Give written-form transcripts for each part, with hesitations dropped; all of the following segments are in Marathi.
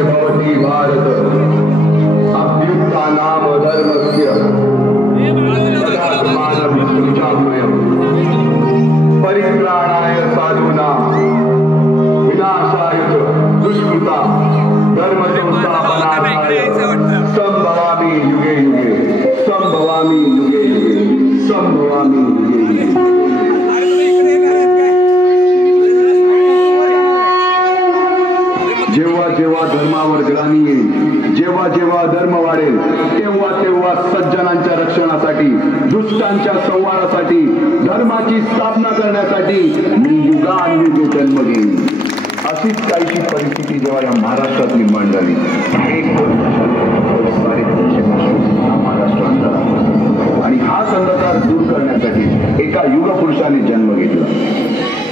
भवति भारत अभ्युत्था नाम धर्मस्य परित्राणाय साधूनां विनाशाय च दुष्कृता धर्म संस्थापनार्थाय संभवामि युगे युगे संभवामि युगे युगे संभवामि युगे युगे। जेव्हा जेव्हा धर्मावर ग्लानी येईल, जेव्हा जेव्हा धर्म वाढेल, तेव्हा तेव्हा सज्जनांच्या रक्षणासाठी, दुष्टांच्या संहारासाठी, धर्माची स्थापना करण्यासाठी मी युगानुयुगे जन्म घेईन। अशीच काहीशी परिस्थिती जेव्हा या महाराष्ट्रात निर्माण झाली, महाराष्ट्रात आणि हाच अंधकार दूर करण्यासाठी एका युगपुरुषाने जन्म घेतला।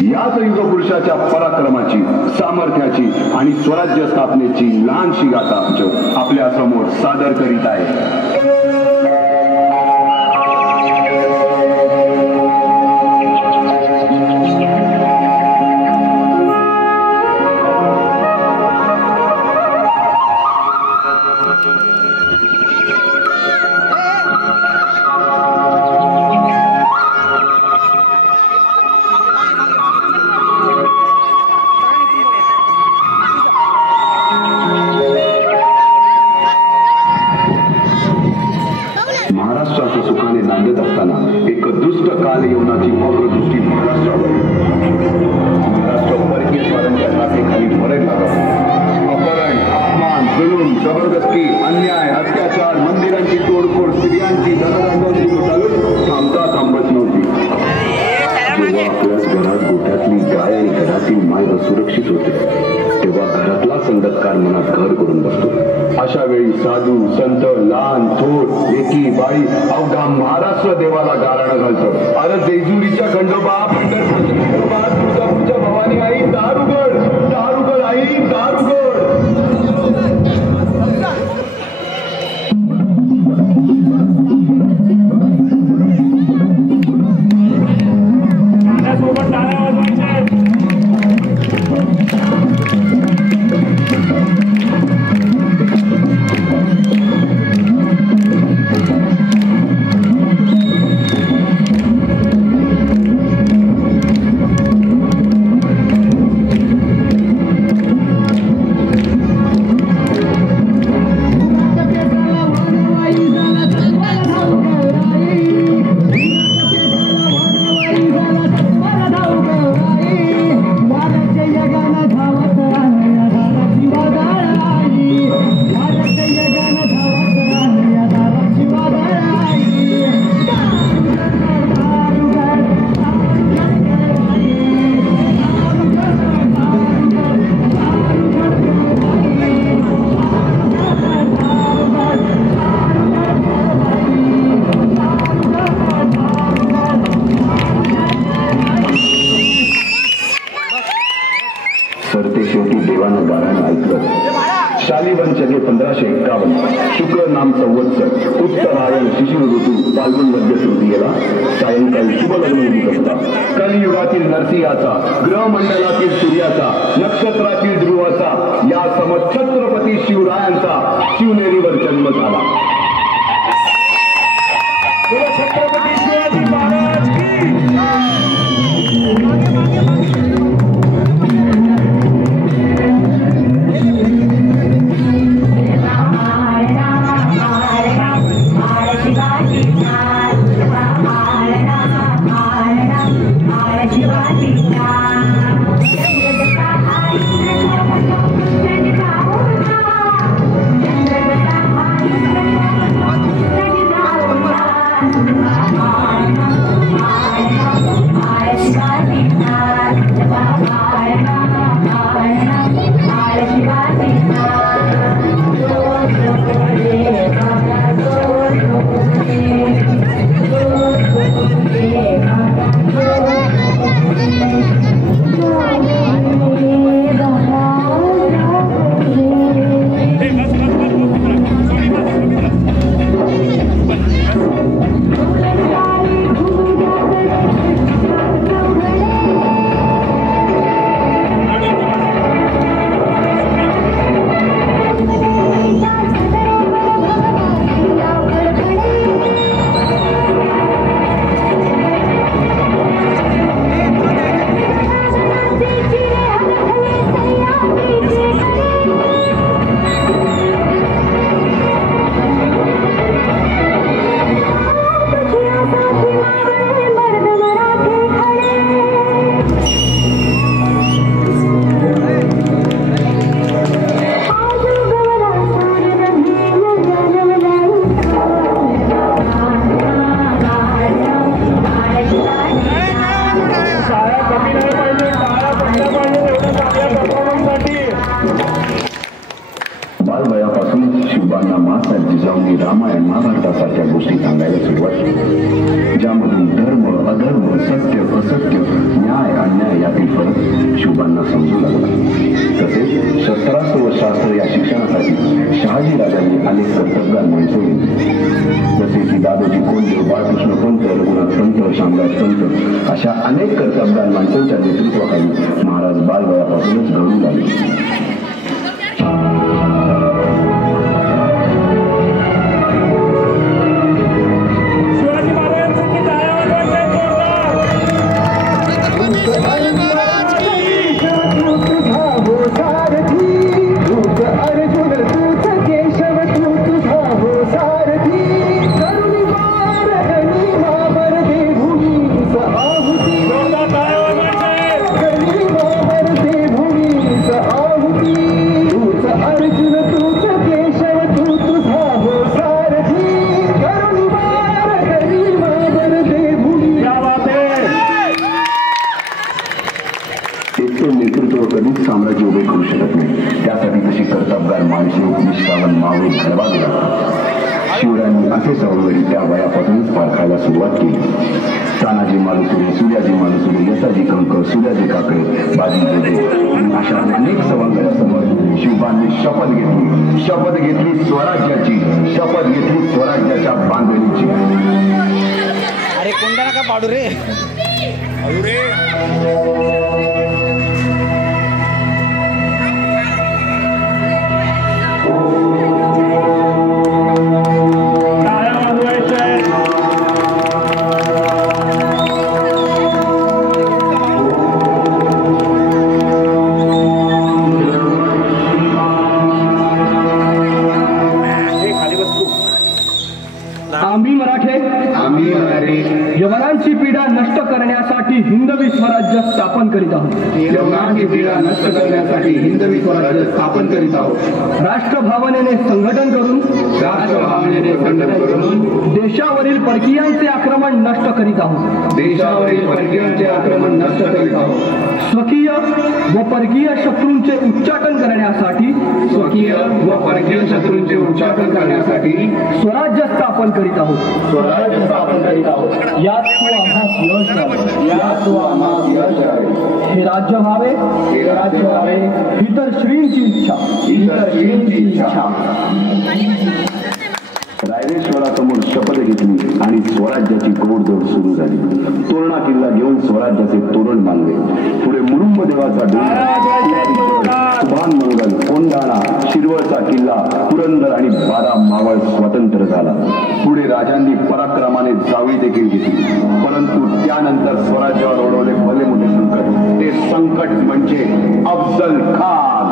याच युगपुरुषाच्या पराक्रमाची, सामर्थ्याची आणि स्वराज्य स्थापनेची लहानशी गाथा आपल्या समोर सादर करीत आहे। महाराष्ट्राच्या सुखाने नांदत असताना एक दुष्ट काल येऊनाची अग्रदृष्टी महाराष्ट्रावर, महाराष्ट्र परकीय स्वारांच्या नातेखाली मरण लागला। अपहरण, अपमान, जुलूम, जबरदस्ती, अन्याय, अत्याचार, मंदिरांची तोडफोड, स्त्रियांची दलालांची चालू थांबता थांबत नव्हती। जेव्हा आपल्याच घरात गोठ्यातली गाय आणि घरातील माय सुरक्षित होते, तेव्हा घरातलाच अंधकार मनात घर करून बसतो। अशा वेळी साधू, संत, लहान, थोर, लेकी, बाई अवघा महाराष्ट्र देवाला गाराणं घालतो। अरे जेजुरीच्या खंडोबा, पंढरपूरच्या खंडोबा, तुळजापूरच्या भवानी आई, दार उघड, दार उघड आई, दार उघड। शालिवंशके 1551 शुक्र नाम संवत्सर उत्तरायण शिशिर ऋतू फाल्गुन मध्य तृतीयेला सायंकाळी शुभ लग्न असता कलियुगातील नरसिंहाचा, ग्रहमंडलातील सूर्याचा, नक्षत्रातील ध्रुवाचा, या समछत्रपती शिवरायांचा शिवनेरीवर जन्म झाला। छत्रपती शिवाजी महाराज की सुरुवात केली, ज्यामधून धर्म अधर्म सत्य असत्य न्याय अन्याय यातील फरक शिवबांना समजू लागला. तसेच शस्त्रास्त्र व शास्त्र या शिक्षणासाठी शहाजी राजांनी अनेक कर्तबगार माणसं घेतली, जसे की दादोजी कोंडदेव, बाळकृष्ण पंत, रघुनाथ पंत, शामराज पंत अशा अनेक कर्तबगार माणसांच्या नेतृत्वाखाली महाराज बालवयापासूनच घडू लागले. साम्राज्य उभे करू शकत नाही, त्यासाठी तशी कर्तबगार माणसे निष्ठावन मावळे घडवावे लागतात. शिवरायांनी असे चळवळी त्या वयापासूनच पारखायला सुरुवात केली. तानाजी मालुसरे, सूर्याजी मालुसरे, यसाजी कंकर, सूर्याजी काकडे, बाजी जोडे अशा अनेक सवंगड्यासमोर शिवबांनी शपथ घेतली स्वराज्याची, शपथ घेतली स्वराज्याच्या बांधणीची. अरे कोंडा नका पाडू रे. यवनांची पीडा नष्ट करण्यासाठी हिंदवी स्वराज्य स्थापन करीत आहोत. यवनांची पीडा नष्ट करण्यासाठी हिंदवी स्वराज्य स्थापन करीत आहोत. राष्ट्रभावनेने संघटन करून देशावरील परकीयांचे आक्रमण नष्ट करीत आहोत. देशावरील परकीयांचे आक्रमण नष्ट करीत आहोत. स्वकीय व परकीय शत्रूंचे उच्चाटन करण्यासाठी स्वराज्य स्थापन करीत आहोत. यात तू आम्हास यश आहे. हे राज्य व्हावे ही तर श्रींची इच्छा. रायरेश्वरासमोर शपथ घेतली आणि स्वराज्याची घोडदौड सुरू झाली. तोरणा किल्ला घेऊन स्वराज्याचे तोरण बांधले. पुढे मुरुंब देवाचा सुभान मंगल, कोंढाणा, शिरवळचा किल्ला, पुरंदर आणि 12 मावळ स्वतंत्र झाला. पुढे राजांनी पराक्रमाने जावळी देखील घेतली. परंतु त्यानंतर स्वराज्यावर ओढवले भले मोठे संकट. ते संकट म्हणजे अफजल खान.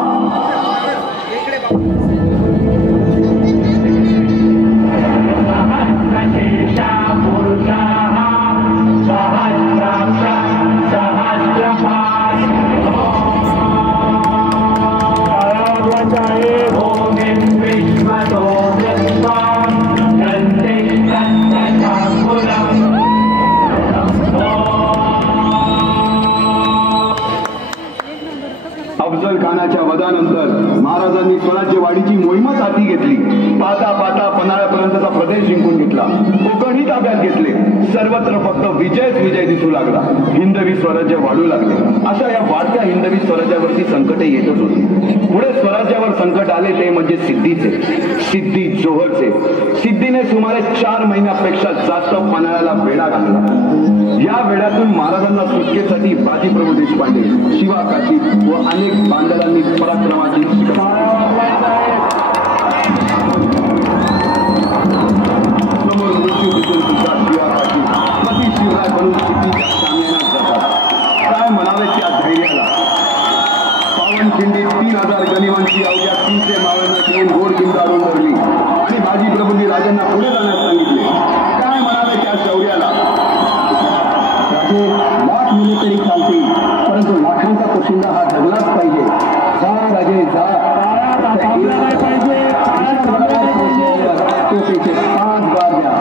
अफजल खानाच्या वधानंतर महाराजांनी स्वराज्य वाढीची मोहीमच हाती घेतली. पाता पाता पन्हाळ्यापर्यंतचा प्रदेश जिंकून घेतला. कोकणही ताब्यात घेतले. सर्वत्र फक्त विजय दिसू लागला. हिंदवी स्वराज्य वाढू लागले. अशा या वाढत्या हिंदवी स्वराज्यावरती संकटे येतच होती. पुढे स्वराज्यावर संकट आले ते म्हणजे सिद्धी जोहरचे. सिद्धीने सुमारे 4 महिन्यापेक्षा जास्त पन्हाळ्याला वेढा घातला. या वेढ्यातून महाराजांना सुटकेसाठी बाजीप्रभू देशपांडे, शिवा काशी व अनेक बांधवांनी पराक्रमाची समोर मृत्यू दिसून सुद्धा शिवा काशी पती शिवराय म्हणून सिद्धीच्या सामन्यात जातात. काय म्हणावे त्या धैर्याला. पावनखिंडीत 3000 गनिमांची अवघ्या 300 मावळ्यांना घेऊन गोड किंदाळून धरली आणि बाजीप्रभूंनी राजांना पुढे जाण्यास सांगितले. काय म्हणावे त्या शौर्याला. लाख मुले तरी चालतील, परंतु लाखांचा पोशिंदा हा जगलाच पाहिजे. जा राजे जा. तोफेचे 5 बार द्या.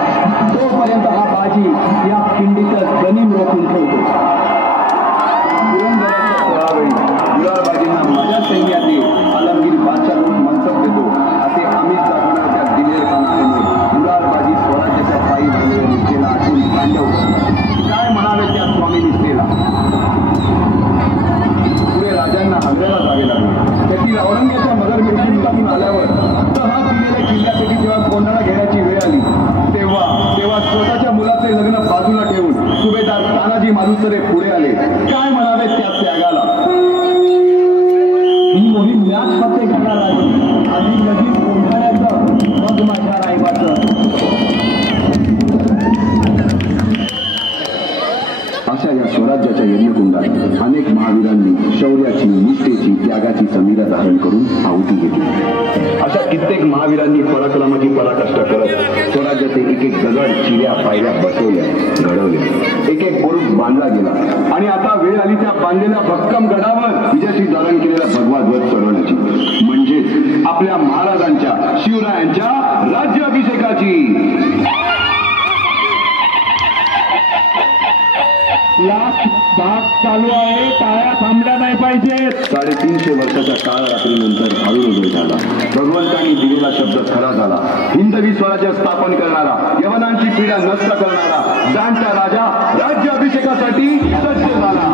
तोपर्यंत हा बाजी या खिंडीतच गनिम रोखून ठेवतो. गुलाबाजींना माझ्या सैन्यातले आलमगीर बादशाह मनसब देतो असे आम्ही दिलेर खान गुलाबाजी स्वराज्याच्या पायी रणरंगात अनेक महावीरांनी शौर्याची, निष्ठेची, त्यागाची समीरा धारण करून आहुती घेतली. अशा कित्येक महावीरांनी पराक्रमाची पराकाष्ठा करत स्वराज्याचे एक एक दगड, चिऱ्या, पायऱ्या बसवल्या, घडवल्या. एक एक बुरुज बांधला गेला आणि आता वेळ आली त्या बांधलेल्या भक्कम गडावर विजयाची धारण केलेला भगवा ध्वज चढवण्याची, म्हणजेच आपल्या महाराजांच्या, शिवरायांच्या राज्याभिषेकाची. भाग चालू आहे, टाळ्या थांबल्या नाही पाहिजेत. 350 वर्षाच्या काळ रात्रीनंतर हळूहळू झाला. भगवंतांनी दिलेला शब्द खरा झाला. हिंदवी स्वराज्य स्थापन करणारा, यवनांची पीडा नष्ट करणारा जाणता राजा राज्याभिषेकासाठी सज्ज झाला.